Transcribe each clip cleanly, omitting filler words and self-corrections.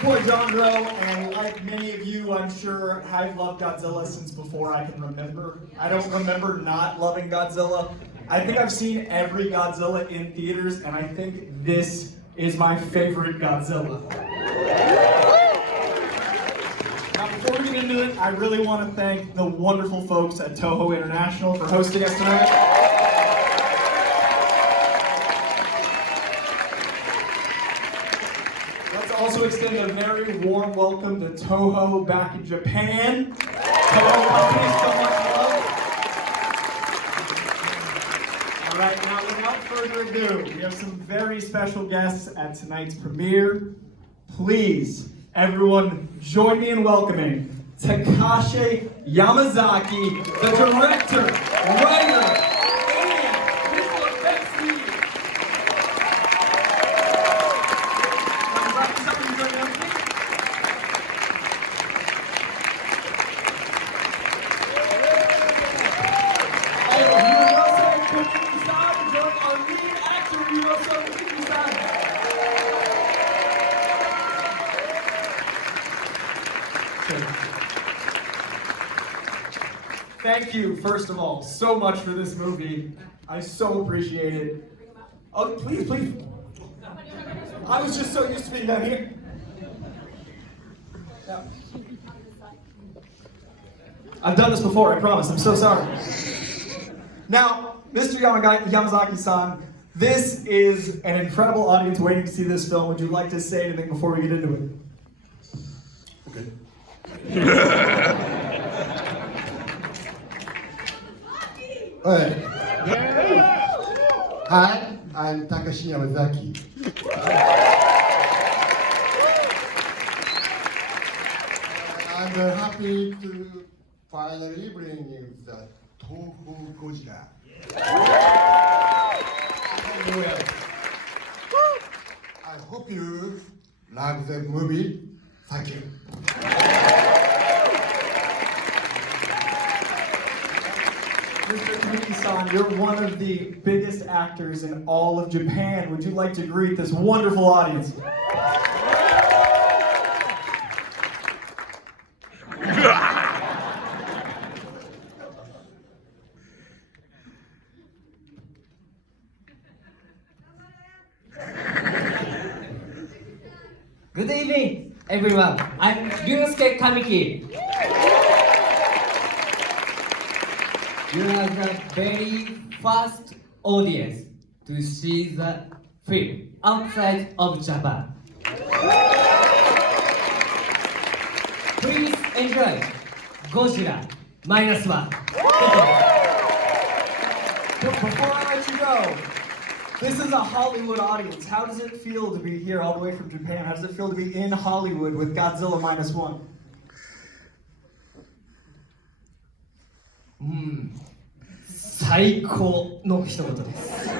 Porzondro, and like many of you, I'm sure I've loved Godzilla since before I can remember. I don't remember not loving Godzilla. I think I've seen every Godzilla in theaters, and I think this is my favorite Godzilla. Now, before we get into it, I really want to thank the wonderful folks at Toho International for hosting us tonight. Also extend a very warm welcome to Toho back in Japan. Toho company, so much love. All right, now without further ado, we have some very special guests at tonight's premiere. Please, everyone, join me in welcoming Takashi Yamazaki, the director, writer, Thank you, first of all, so much for this movie. I so appreciate it. Oh, please, please. I was just so used to being down here. Yeah. I've done this before, I promise. I'm so sorry. Now, Mr. Yamazaki-san, this is an incredible audience waiting to see this film. Would you like to say anything before we get into it? Okay. Hi, I'm Takashi Yamazaki. I'm happy to finally bring you the Toho Godzilla. I hope you like the movie. Thank you. Mr. Tamiki-san, you're one of the biggest actors in all of Japan. Would you like to greet this wonderful audience? Good evening, everyone. I'm Ryunosuke Kamiki. You are the very first audience to see the film outside of Japan. Please enjoy Godzilla Minus One. Before I let you go, this is a Hollywood audience. How does it feel to be here all the way from Japan? How does it feel to be in Hollywood with Godzilla Minus One? 最高の一言です。The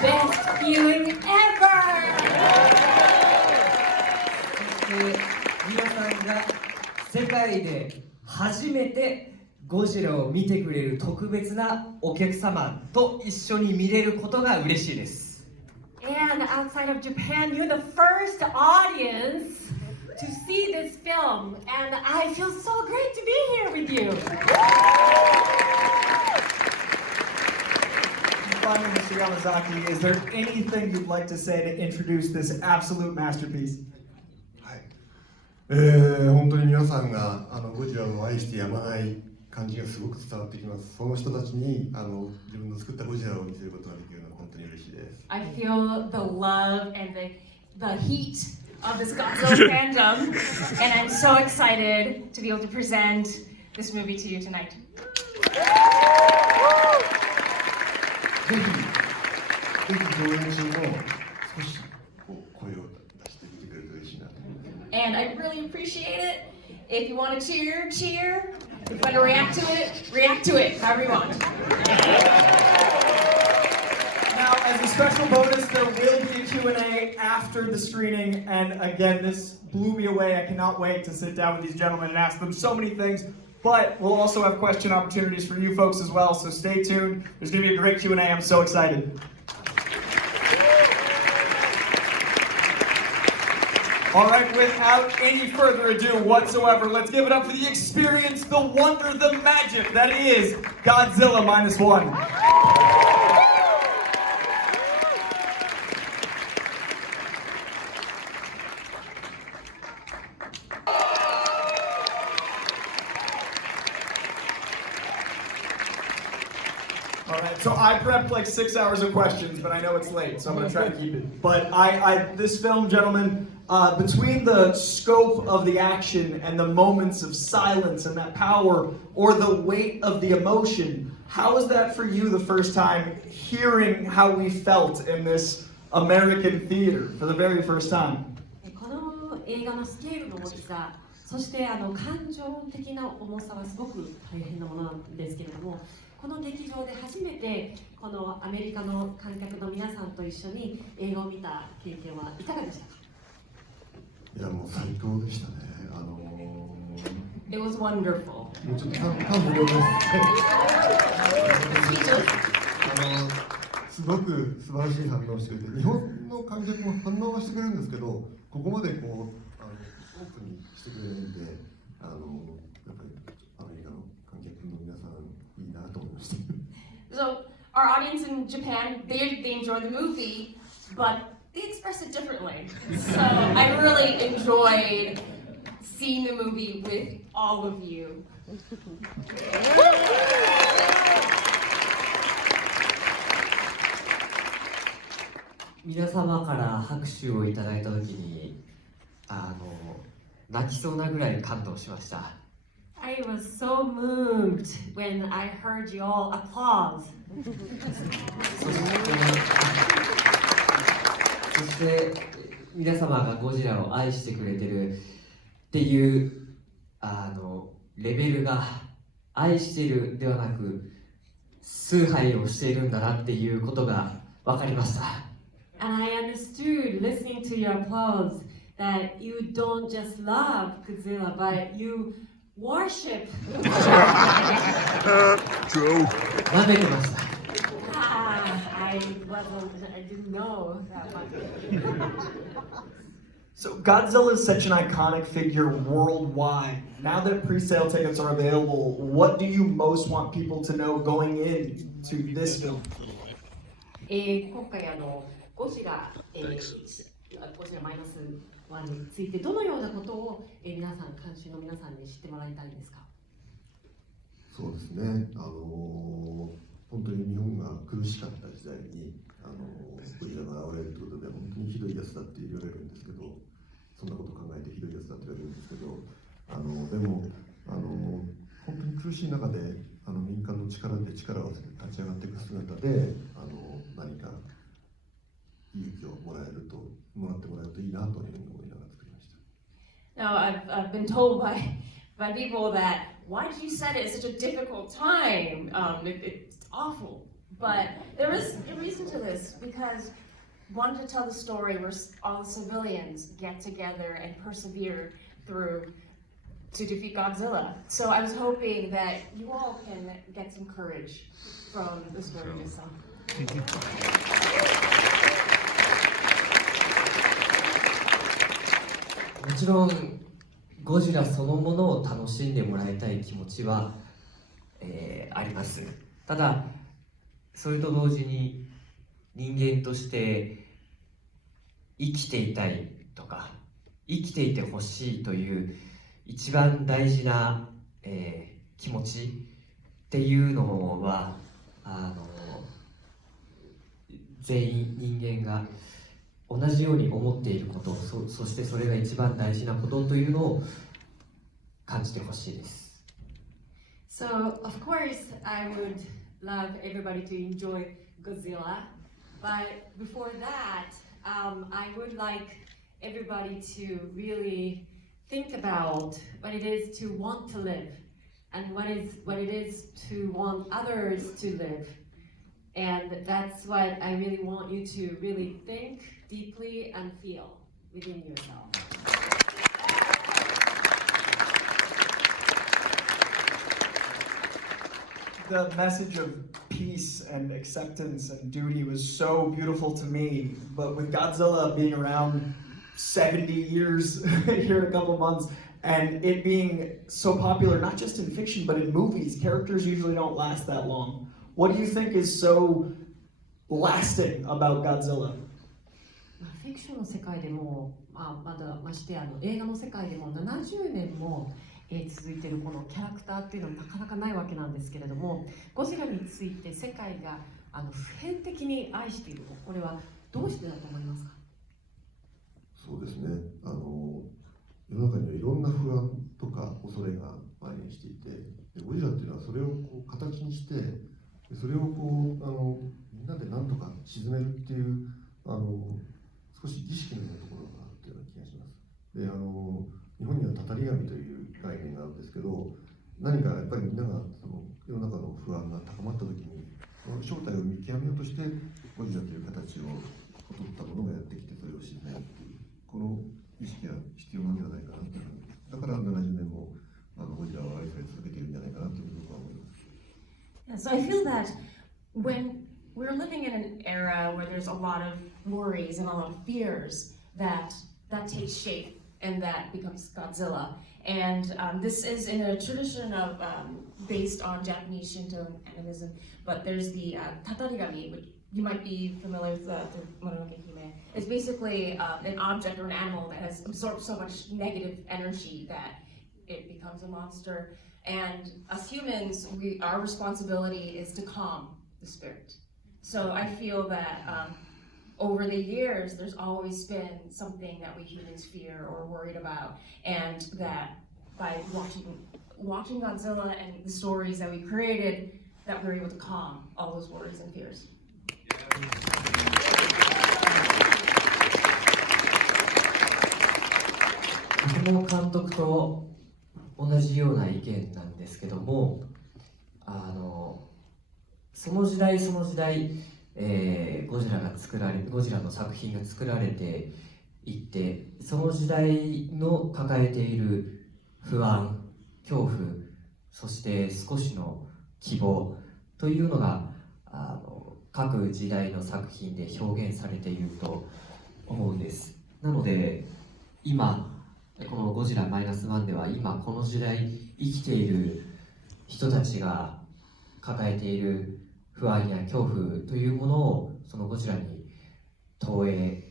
best feeling ever! 皆さんが世界で初めてゴジラを見てくれる特別なお客様と一緒に見れることが嬉しいです。And outside of Japan, you're the first audience to see this film, and I feel so great to be here with you. Finally, Mr. Yamazaki, is there anything you'd like to say to introduce this absolute masterpiece? 本当に皆さんがゴジラを愛してやまない感じがすごく伝わってきます。その人たちに自分の作ったゴジラを見せることができるのは本当に嬉しいです。I feel the love and the heat of this Godzilla fandom, and I'm so excited to be able to present this movie to you tonight. ぜひ上映中も少し声を出してみてくれると嬉しいなと。And I really appreciate it. If you want to cheer, cheer. If you want to react to it, however you want. Now, as a special bonus, there will be a Q&A after the screening, and again, this blew me away. I cannot wait to sit down with these gentlemen and ask them so many things, but we'll also have question opportunities for you folks as well, so stay tuned. There's going to be a great Q&A. I'm so excited. All right, without any further ado whatsoever, let's give it up for the experience, the wonder, the magic that is Godzilla Minus One. All right, so I prepped like 6 hours of questions, but I know it's late, so I'm gonna try to keep it. But this film, gentlemen, between the scope of the action and the moments of silence and that power or the weight of the emotion, how was that for you the first time hearing how we felt in this American theater for the very first time? この映画のスケールの大きさ、そして感情的な重さはすごく大変なものなんですけれども、この劇場で初めてこのアメリカの観客の皆さんと一緒に映画を見た経験はいかがでしたか？いやもう最高でしたね。It was wonderful. もうちょっと感無量です。すごく素晴らしい反応をしてくれて、日本の観客も反応はしてくれるんですけど、ここまでこうオープンにしてくれるんで、やっぱりアメリカの観客の皆さんいいなと思いました。So our audience in Japan, they enjoyed the movie, but they expressed it differently. So I really enjoyed seeing the movie with all of you. 皆様から拍手をいただいた時に泣きそうなぐらい感動しました。 I was so moved when I heard you all applause. そして皆様がゴジラを愛してくれてるっていうレベルが愛しているではなく崇拝をしているんだなっていうことが分かりました。 And I understood listening to your applause that you don't just love Godzilla, but you worship. 舐めてました。 I didn't know that much. So Godzilla is such an iconic figure worldwide. Now that pre-sale tickets are available, what do you most want people to know going into this film? 今回ゴジラマイナスワンについてどのようなことを皆さん観衆の皆さんに知ってもらいたいですか？そうですね。本当に日本が苦しかった時代にゴジラが現れるということで本当にひどいやつだって言われるんですけど、そんなこと考えてひどいやつだって言われるんですけど、でも本当に苦しい中で民間の力で力を合わせて立ち上がっていく姿で何か勇気をもらってもらえるといいなというふうに思いながら作りました。 Now I've been told by people that why did you set it at such a difficult time? It's awful, but there is a reason to this because I wanted to tell the story where all the civilians get together and persevere through to defeat Godzilla. So I was hoping that you all can get some courage from the story yourself. もちろんゴジラそのものを楽しんでもらいたい気持ちは、あります。ただそれと同時に人間として生きていたいとか生きていてほしいという一番大事な、気持ちっていうのは全員人間が同じように思っていること、そしてそれが一番大事なことというのを感じてほしいです。 So, of course, I would love everybody to enjoy Godzilla, but before that, I would like everybody to really think about what it is to want to live and what it is to want others to live. And that's what I really want you to really think deeply and feel within yourself. The message of peace and acceptance and duty was so beautiful to me, but with Godzilla being around 70 years here in a couple months, and it being so popular, not just in fiction, but in movies. Characters usually don't last that long. What do you think is so lasting about Godzilla? フィクションの世界でも、まだましてや映画の世界でも70年も、続いているこのキャラクターっていうのはなかなかないわけなんですけれども、ゴジラについて世界が普遍的に愛している、これはどうしてだと思いますか？そうですね、世の中にはいろんな不安とか恐れが蔓延していて、でゴジラっていうのはそれをこう形にして、それをこうみんなでなんとか沈めるっていう少し儀式のようなところがあるというような気がします。で日本にはたたり神という概念があるんですけど、何かやっぱりみんなが世の中の不安が高まった時にその正体を見極めようとしてゴジラという形を取ったものがやってきて、それを沈めるっていうこの意識が必要なんではないかなというふうに、だから70年もゴジラを愛され続けているんじゃないかなというふうに僕は思います。Yeah, so I feel that when we're living in an era where there's a lot of worries and a lot of fears that takes shape and that becomes Godzilla. And this is in a tradition of based on Japanese Shinto animism, but there's the tatarigami, which you might be familiar with the Mononoke Hime. It's basically an object or an animal that has absorbed so much negative energy that it becomes a monster. And as humans, our responsibility is to calm the spirit. So I feel that over the years, there's always been something that we humans fear or worried about, and that by watching Godzilla and the stories that we created, that we're able to calm all those worries and fears. とても監督と同じような意見なんですけども、その時代その時代、ゴジラの作品が作られていって、その時代の抱えている不安、恐怖、そして少しの希望というのが各時代の作品で表現されていると思うんです。なので今このゴジラマイナスワンでは今この時代生きている人たちが抱えている不安や恐怖というものをそのゴジラに投影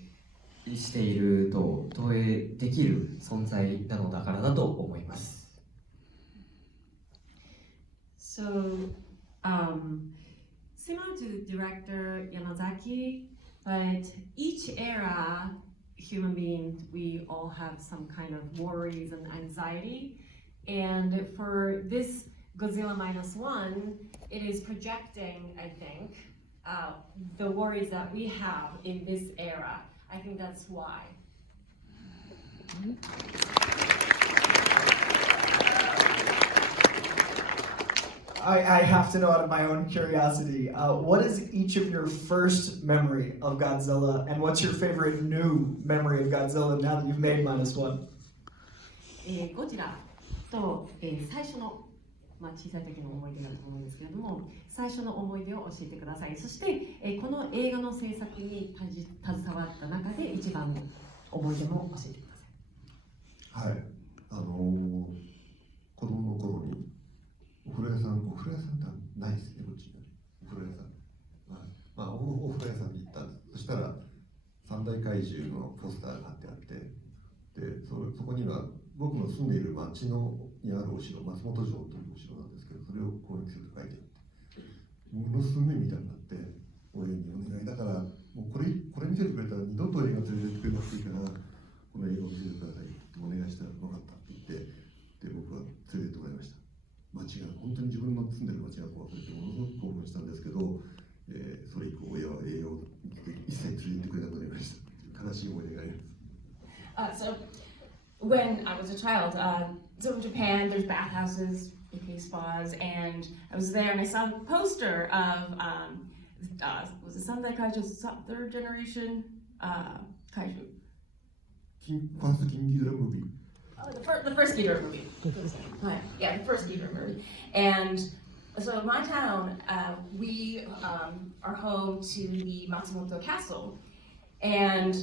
していると、投影できる存在なのだからだと思います。So, similar to director Yamazaki, but each era, human beings, we all have some kind of worries and anxiety. And for this Godzilla Minus One, it is projecting, I think, the worries that we have in this era. I think that's why. I have to know out of my own curiosity, what is each of your first memory of Godzilla, and what's your favorite new memory of Godzilla now that you've made Minus One? ゴジラと、最初の、小さい時の思い出だと思うんですけれども、最初の思い出を教えてください。そして、この映画の制作に携わった中で一番の思い出も教えてください。はい、子供の頃にお風呂屋さんってないですね、こっちに。お風呂屋さん。お風呂屋さんに行ったんです。そしたら、三大怪獣のポスターが貼ってあって、で、そこには、僕の住んでいる町にあるお城、松本城というお城なんですけど、それを攻撃すると書いてあって、ものすごい見たくなって、俺にお願いだから、もうこれ見せてくれたら二度と映画連れてってくれなくていいから、この映画を見せてくださいってお願いしたら分かったって言って、で、僕は連れてってもらいました。町が本当に自分の住んでる町が怖くてものすごく興奮したんですけど、それ以降親は栄養を一切連れてってくれなくなりました。悲しい思い出があります。So when I was a child, so in Japan there's bathhouses, aka spas, and I was there and I saw a poster of was it Sandai Kaiju's third generation kaiju? First King Ghidorah movie. Oh, the first Ghidorah movie. Yeah, the first Ghidorah movie. And so in my town, we are home to the Matsumoto Castle, and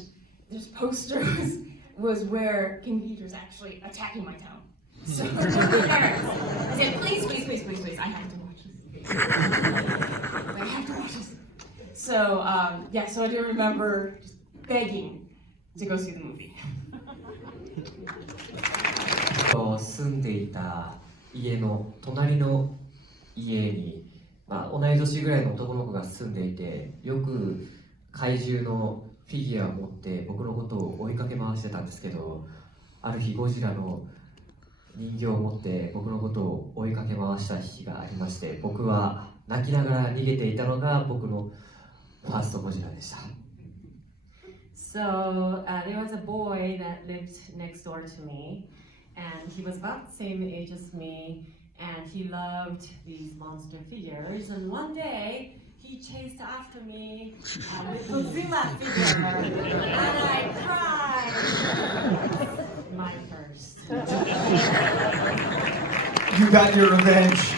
there's posters was where King Ghidorah's actually attacking my town. So I said, please, I have to watch this movie. I have to watch this. So yeah, so I do remember just begging to go see the movie. 住んでいた家の隣の家に、同い年ぐらいの男の子が住んでいて、よく怪獣のフィギュアを持って僕のことを追いかけ回してたんですけど、ある日ゴジラの人形を持って僕のことを追いかけ回した日がありまして、僕は泣きながら逃げていたのが僕のファーストゴジラでした。So there was a boy that lived next door to me, and he was about the same age as me, and he loved these monster figures. And one day, he chased after me with Godzilla figure, and I cried. My first. You got your revenge.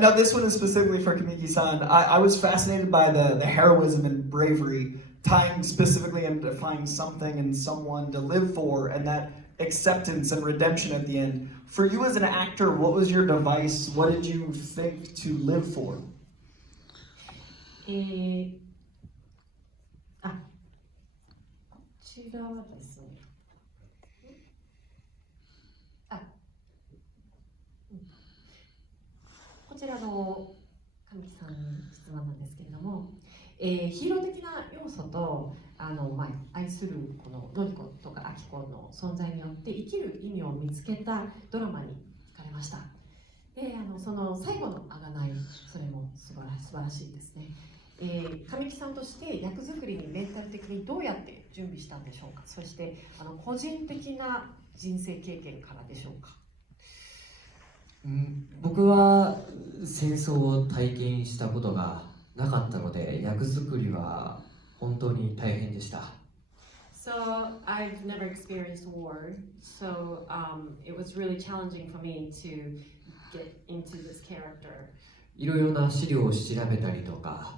Now this one is specifically for Kamiki-san. I was fascinated by the heroism and bravery, tying specifically into finding something and someone to live for, and that acceptance and redemption at the end. For you as an actor, what was your device? What did you think to live for? こちらはですね。こちらの神木さんの質問なんですけれども、ヒーロー的な要素と愛するこののりことかあきこの存在によって生きる意味を見つけたドラマに惹かれました。でその最後の贖い、それも素晴らしいですね。神木さんとして役作りにメンタル的にどうやって準備したんでしょうか。そして個人的な人生経験からでしょうか。僕は戦争を体験したことがなかったので、役作りは本当に大変でした。So I've never experienced war, so it was really challenging for me to get into this character. いろいろな資料を調べたりとか、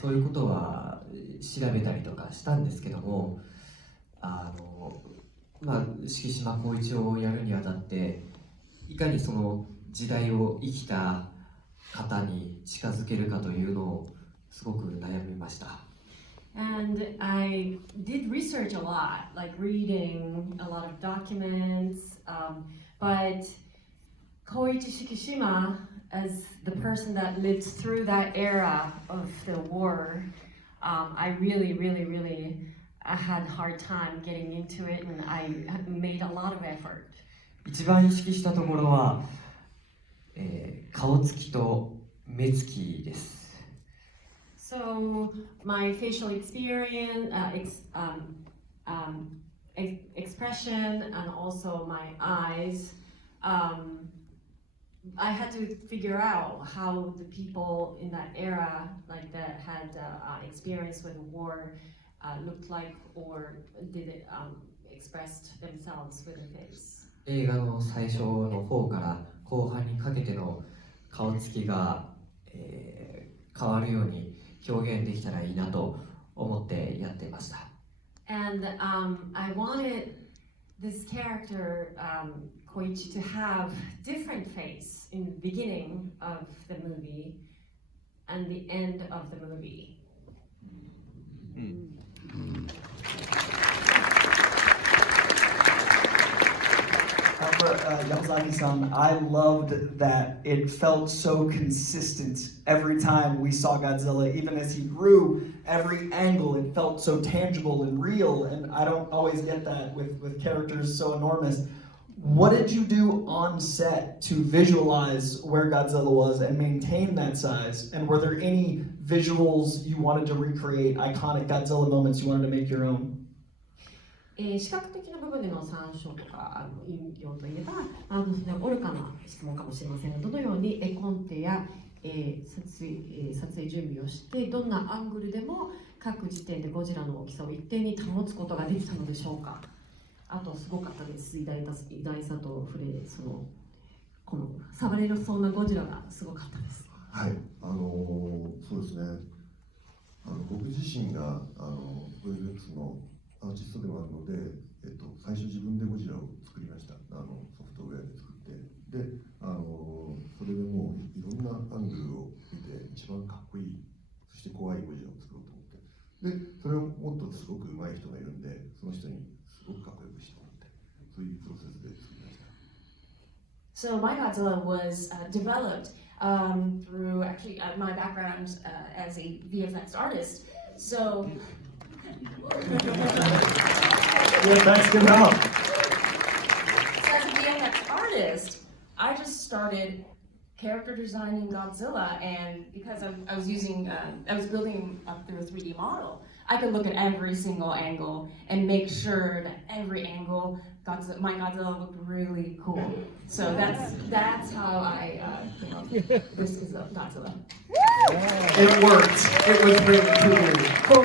そういうことは調べたりとかしたんですけども、敷島光一をやるにあたっていかにその時代を生きた方に近づけるかというのをすごく悩みました。And I did research a lot, like reading a lot of documents, but Koichi Shikishima, as the person that lived through that era of the war, I really I had a hard time getting into it, and I made a lot of effort. 一番意識したところは、顔つきと目つきです。So my facial experience, expression, and also my eyes, I had to figure out how the people in that era, like that had experience with the war, looked like, or did it express themselves with a face. 映画の最初の方から後半にかけての顔つきが、変わるように表現できたらいいなと思ってやっていました。And I wanted this character, Koichi, to have different face in the beginning of the movie and the end of the movie. Yamazaki-san, I loved that it felt so consistent every time we saw Godzilla. Even as he grew, every angle, it felt so tangible and real, and I don't always get that with characters so enormous. What did you do on set to visualize where Godzilla was and maintain that size? And were there any visuals you wanted to recreate, iconic Godzilla moments you wanted to make your own? 視覚的な部分での参照とか引用といえば、愚かな質問かもしれませんが、どのように絵コンテや、撮影準備をして、どんなアングルでも各時点でゴジラの大きさを一定に保つことができたのでしょうか。あとすごかったです。偉大さと触れ、この触れるそうなゴジラがすごかったです。はい、そうで僕自身がVFX のアーティストでもあるので、最初自分でゴジラを作りました。ソフトウェアで作って、で、それでもういろんなアングルを見て一番かっこいい、そして怖いゴジラを作ろうと思って、で、それをもっとすごく上手い人がいるんで、その人にすごくかっこよくしてもらって、そういうプロセスで作りました。So my Godzilla was developed through actually my background as a VFX artist. So VFX can help. So as a VFX artist, I just started character designing Godzilla, and because I was using, I was building up through a 3D model, I could look at every single angle and make sure that every angle, my Godzilla looked really cool. So that's how I came up with this is Godzilla. It worked. It was really cool.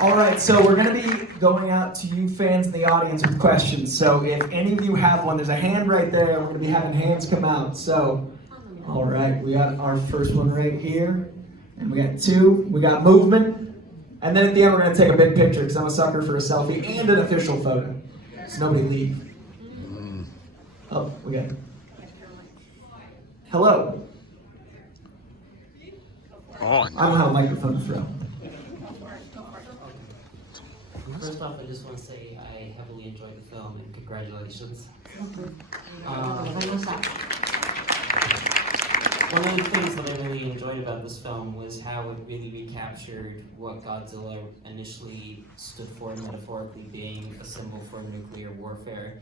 All right, so we're going to be going out to you fans in the audience with questions. So if any of you have one, there's a hand right there. We're going to be having hands come out. So, all right, we got our first one right here. And we got two. We got movement. And then at the end, we're going to take a big picture because I'm a sucker for a selfie and an official photo. So nobody leave. Oh, we got it. Hello. I don't have a microphone to throw. First off, I just want to say I heavily enjoyed the film and congratulations. One of the things that I really enjoyed about this film was how it really recaptured what Godzilla initially stood for, metaphorically being a symbol for nuclear warfare.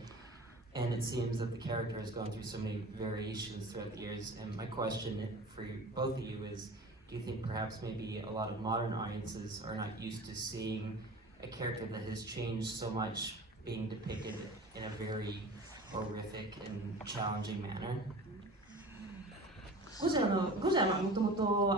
And it seems that the character has gone through so many variations throughout the years. And my question for both of you is, do you think perhaps maybe a lot of modern audiences are not used to seeing a character that has changed so much being depicted in a very horrific and challenging manner? ゴジラはもともと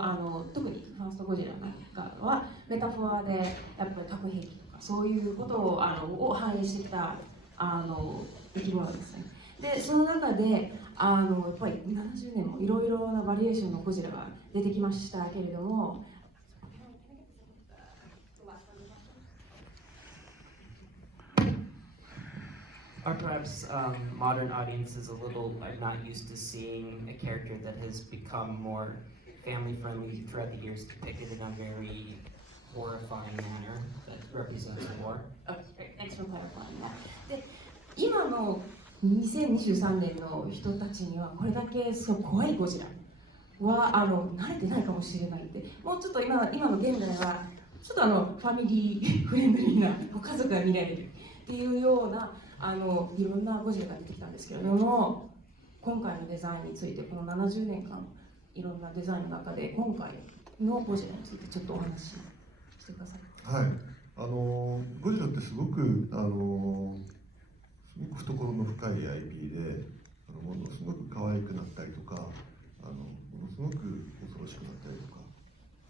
特にファーストゴジラなんかはメタファーでやっぱり核兵器とかそういうことを反映してきた生き物ですね。でその中でやっぱり70年もいろいろなバリエーションのゴジラが出てきましたけれども。Or perhaps modern audiences a little are not used to seeing a character that has become more family-friendly throughout the years, depicted in a very horrifying manner that represents war. Thanks for clarifying that. で、今の2023年の人たちにはこれだけ怖いゴジラは慣れてないかもしれないんで、もうちょっと今の現代はちょっとファミリーフレンドリーな家族が見られるっていうようないろんなゴジラが出てきたんですけれども、今回のデザインについてこの70年間いろんなデザインの中で今回のゴジラについてちょっとお話ししてください。はい、ゴジラってすごく懐の深い IP でものすごく可愛くなったりとかものすごく恐ろしくなったりとか、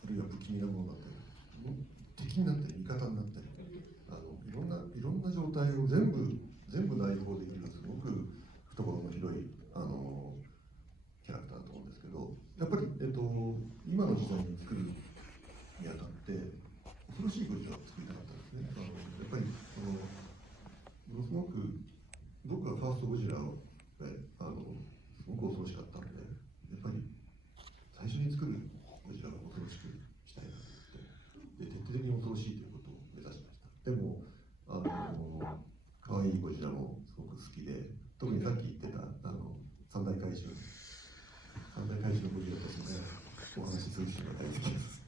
あるいは不気味なものだったり敵になったり味方になったりいろんな状態を全部内包できるすごく懐の広いキャラクターだと思うんですけど、やっぱり、今の時代に作るにあたって恐ろしいゴジラを作りたかったんですね。やっぱりものすごく僕はファーストゴジラを、すごく恐ろしかったんで、やっぱり最初に作るゴジラを恐ろしくしたいなと思って、で徹底的に恐ろしいということを目指しました。でも可愛いゴジラもすごく好きで、特にさっき言ってた三大怪獣のゴジラたちでお話しする人が大好きです。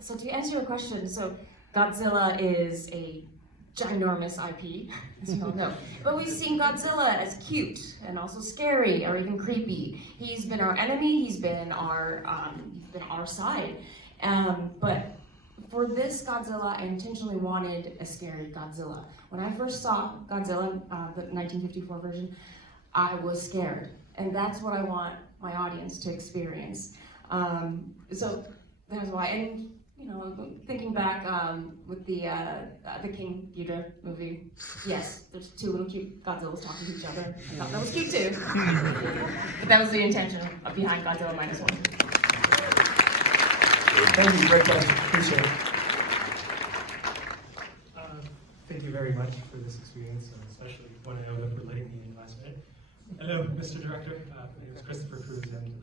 So to answer your question, so Godzilla is a ginormous IP, as you all know. But we've seen Godzilla as cute and also scary or even creepy. He's been our enemy. He's been our side. But for this Godzilla, I intentionally wanted a scary Godzilla. When I first saw Godzilla, the 1954 version, I was scared, and that's what I want my audience to experience. So that's why. And thinking back with the King Ghidorah movie, yes, there's two little cute Godzillas talking to each other. I thought that was cute too. But that was the intention behind Godzilla Minus One. Thank you, great question. Appreciate it. Thank you very much for this experience, and especially when I know that we're letting me in last minute. Hello, Mr. Director. My name is Christopher Cruz, and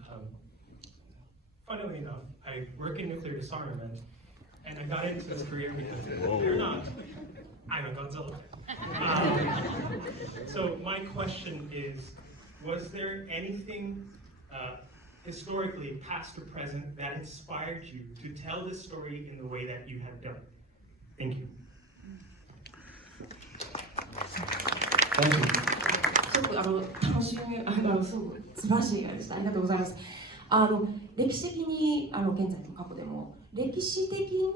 funnily enough, I work in nuclear disarmament, and I got into this career because they're not. I'm a Godzilla. So my question is, was there anything historically, past or present, that inspired you to tell this story in the way that you have done? Thank you. すごく楽しみ、すごく素晴らしい映画でした。ありがとうございます。歴史的に現在と過去でも歴史的に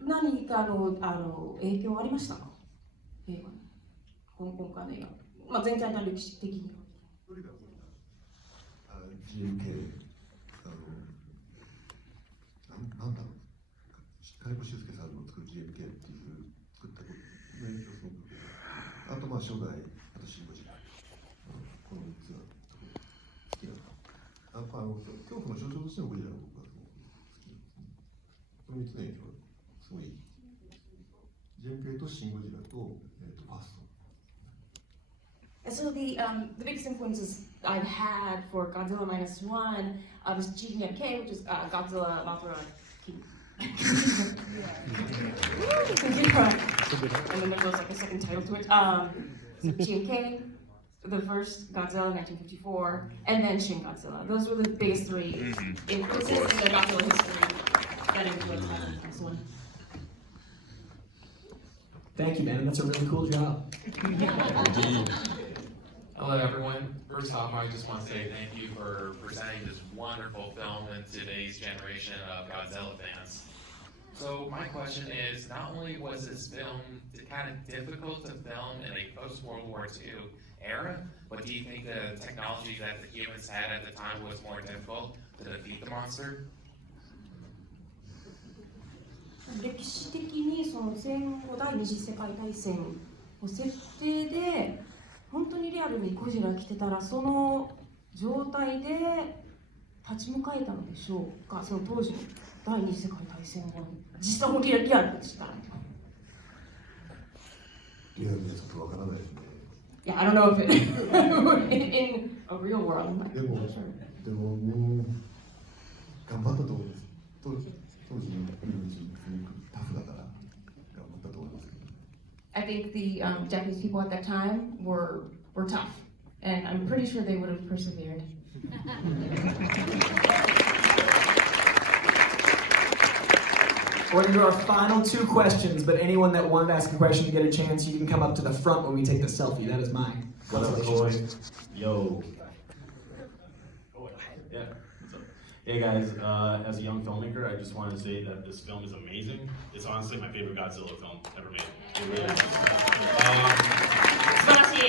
何か影響ありましたか？映画に今回の映画、全体の歴史的に。GMK なんだろう、金子修介さんの作る GMK っていう作った影響すごく、あと初代、あとシン・ゴジラ、この3つが好きなの。恐怖の象徴としてのゴジラが僕はすごく好きなんですね。この3つの影響がすごい GMK とシン・ゴジラと、ファースト。So the biggest influences I've had for Godzilla Minus One was GMK, which is Godzilla Mothra King. And then there was like a second title to it. So GMK, the first Godzilla 1954, and then Shin Godzilla. Those were the biggest three influences in the Godzilla history that influenced Godzilla Minus One. Thank you, man. That's a really cool job. Hello, everyone. First off, I just want to say thank you for presenting this wonderful film in today's generation of Godzilla fans. So my question is, not only was this film kind of difficult to film in a post-World War II era, but do you think the technology that the humans had at the time was more difficult to defeat the monster? 歴史的にその戦後第二次世界大戦の設定で本当にリアルにゴジラ来てたらその状態で立ち向かえたのでしょうか。その当時の第二次世界大戦後に実際もリアルでしたら。リアルでちょっとわからないですね。Yeah, I don't know if it in a real world. でも頑張ったと思います。当時のタフだから頑張ったと思います。I think the Japanese people at that time were tough, and I'm pretty sure they would have persevered. We're going to do our final two questions, but anyone that wanted to ask a question to get a chance, you can come up to the front when we take the selfie. That is mine. What up, Coy? Yo. Yeah, what's up? Hey guys, as a young filmmaker, I just want to say that this film is amazing. It's honestly my favorite Godzilla film ever made. It really is. 素晴らしい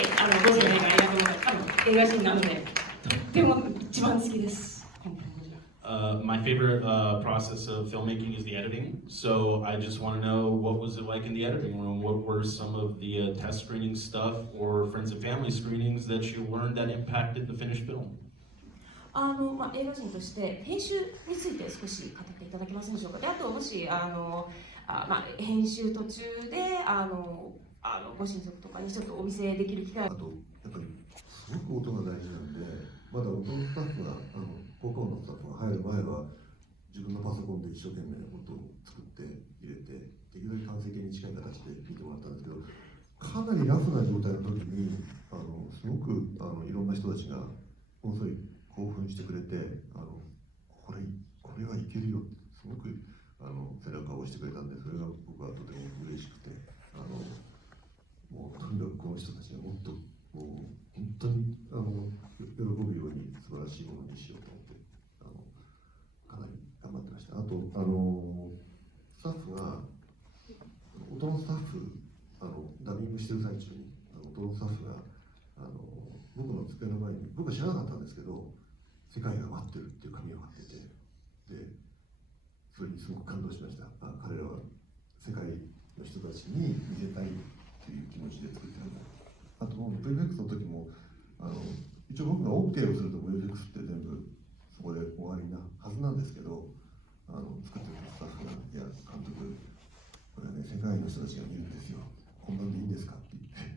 ゴジラの映画ありがとうございます。映画人なのでとっても一番好きです。My favorite process of filmmaking is the editing. So I just want to know, what was it like in the editing room? What were some of the test screening stuff or friends and family screenings that you learned that impacted the finished film? 映画人として編集について少し語っていただけますでしょうか。であともし編集途中でご親族とかにちょっとお見せできる機会あとやっぱりすごく音が大事なんで、まだ音のスタッフが高校のスタッフが入る前は自分のパソコンで一生懸命音を作って入れてできるだけ完成形に近い形で見てもらったんですけど、かなりラフな状態の時にすごくいろんな人たちがものすごい興奮してくれて、これはいけるよってすごく背中を押してくれたんで、それが僕はとても嬉しくて、もうとにかくこの人たちがもっともう本当に喜ぶように素晴らしいものにしようと思ってかなり頑張ってました。あとスタッフが音のスタッフダビングしてる最中に音のスタッフが僕の机の前に、僕は知らなかったんですけど、世界が待ってるっていう紙を貼ってて、でそれにすごく感動しました。彼らは世界の人たちに見せたいっていう気持ちで作ってるんだ。あと VFX の時も一応僕が OK をすると VFX って全部そこで終わりなはずなんですけど、作ってるスタッフが「いや監督これはね世界の人たちが見るんですよこんなんでいいんですか?」って言って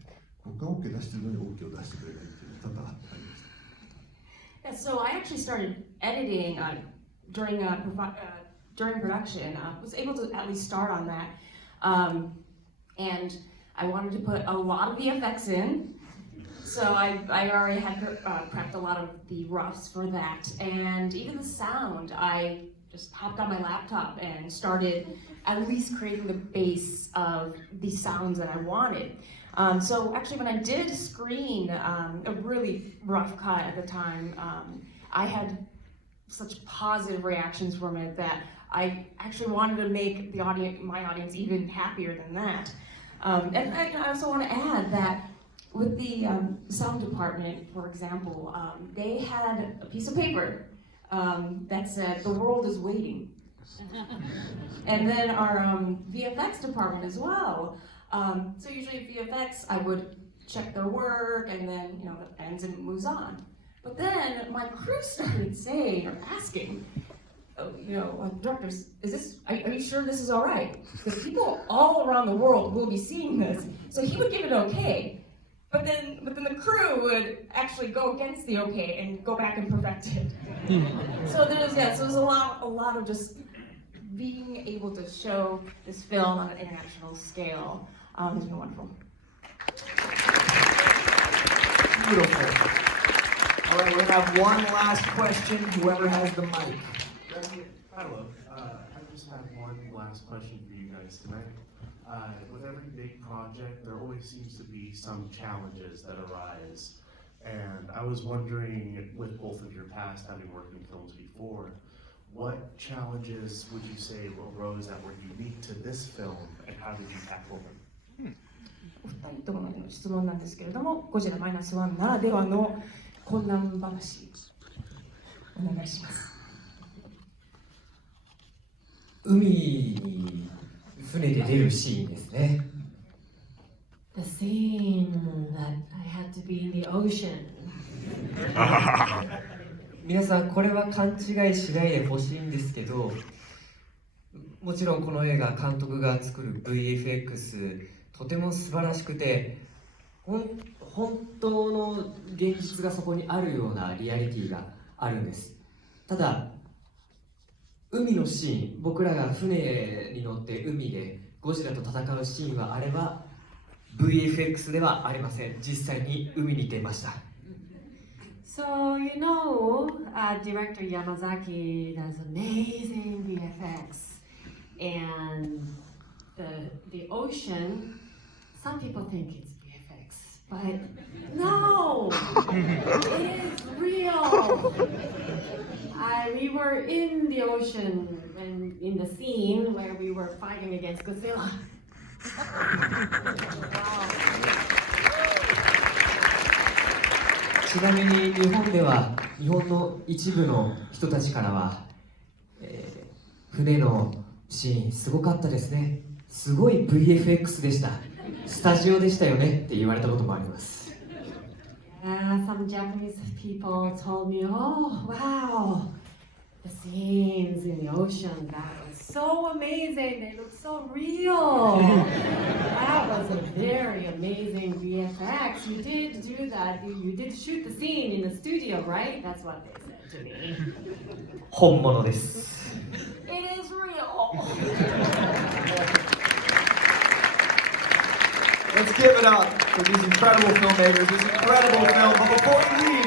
僕が OK 出してるのに OK を出してくれないっていう多々ありました。Yeah, so I actually started editing during production. Was able to at least start on that, and I wanted to put a lot of VFX in. So I already had prepped a lot of the roughs for that, and even the sound. I just hopped on my laptop and started at least creating the base of the sounds that I wanted. So actually, when I did screen a really rough cut at the time, I had such positive reactions from it that I actually wanted to make my audience even happier than that. And I also want to add that with the sound department, for example, they had a piece of paper that said, "The world is waiting." And then our VFX department as well. So usually VFX, I would check their work and then, it ends and it moves on. But then my crew started saying or asking, directors, are you sure this is all right? Because people all around the world will be seeing this. So he would give it okay. But then the crew would actually go against the okay and go back and perfect it. So there's a lot of just being able to show this film on an international scale has been wonderful. Beautiful. All right, we're gonna have one last question. Whoever has the mic. Hello. I just have one last question for you guys tonight. With every big project, there always seems to be some challenges that arise. And I was wondering, with both of your past having worked in films before, what challenges would you say arose that were unique to this film, and how did you tackle them? お二人ともの質問なんですけれども、ゴジラマイナスワンならではの混乱話、お願いします。海に船で出るシーンですね。The scene that I had to be in the ocean. 皆さんこれは勘違いしないでほしいんですけど、もちろんこの映画監督が作る VFX とても素晴らしくて、本当の現実がそこにあるようなリアリティがあるんです。ただ海のシーン、僕らが船に乗って海でゴジラと戦うシーンはあれは VFX ではありません。実際に海に出ました。So, director Yamazaki does amazing VFX. And the ocean, some people think it's VFX, but no! It is real! We were in the ocean and in the scene where we were fighting against Godzilla. Wow. ちなみに日本では日本の一部の人たちからは、船のシーンすごかったですね、すごい VFX でした、スタジオでしたよねって言われたこともあります。Some Japanese people told me, "Oh, wow, the scenes in the ocean, that was so amazing, they look so real. That was a very amazing VFX. You did do that, you did shoot the scene in the studio, right?" That's what they said to me. 本物です。 It is real! Let's give it up for these incredible filmmakers, this incredible film. But before we leave,